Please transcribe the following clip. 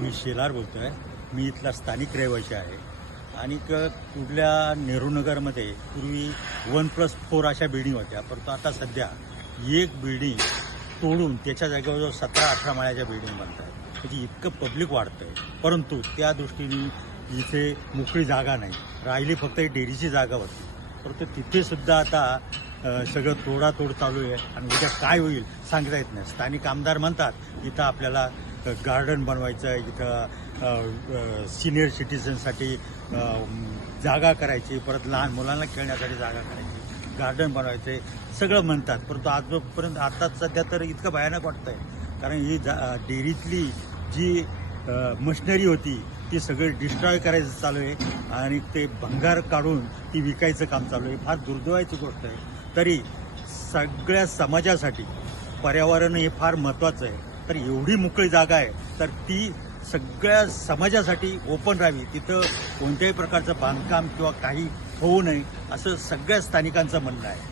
मी शेलार बोलतो आहे. मी इथला स्थानिक रहिवासी आहे. आणि कुठल्या नेहरूनगरमध्ये पूर्वी 1+4 अशा बिल्डिंग होत्या, परंतु आता सध्या एक बिल्डिंग तोडून त्याच्या जागेवर 17-18 माळ्याच्या बिल्डिंग बनत आहेत. म्हणजे इतकं पब्लिक वाढतं आहे, परंतु त्या दृष्टीने इथे मोकळी जागा नाही राहिली, फक्त एक डेअरीची जागा होती. परंतु तिथेसुद्धा आता सगळं तोडातोड चालू आहे आणि उद्या काय होईल सांगता येत नाही. स्थानिक आमदार म्हणतात इथं आपल्याला गार्डन बनवायचं आहे, इथं सिनियर सिटीजनसाठी जागा करायची, परत लहान मुलांना खेळण्यासाठी जागा करायची, गार्डन बनवायचं आहे, सगळं म्हणतात. परंतु आजपर्यंत आता सध्या तर इतकं भयानक वाटतं आहे, कारण ही डेअरीतली जी मशिनरी होती ती सगळी डिस्ट्रॉय करायचं चालू आहे आणि ते भंगार काढून ती विकायचं काम चालू आहे. फार दुर्दैवाची गोष्ट आहे. तरी सगळ्या समाजासाठी पर्यावरण हे फार महत्त्वाचं आहे. तर एवढी मोकळी जागा आहे तर ती सगळ्या समाजासाठी ओपन राहावी, तिथं कोणत्याही प्रकारचं बांधकाम किंवा काही होऊ नये असं सगळ्या स्थानिकांचं म्हणणं आहे.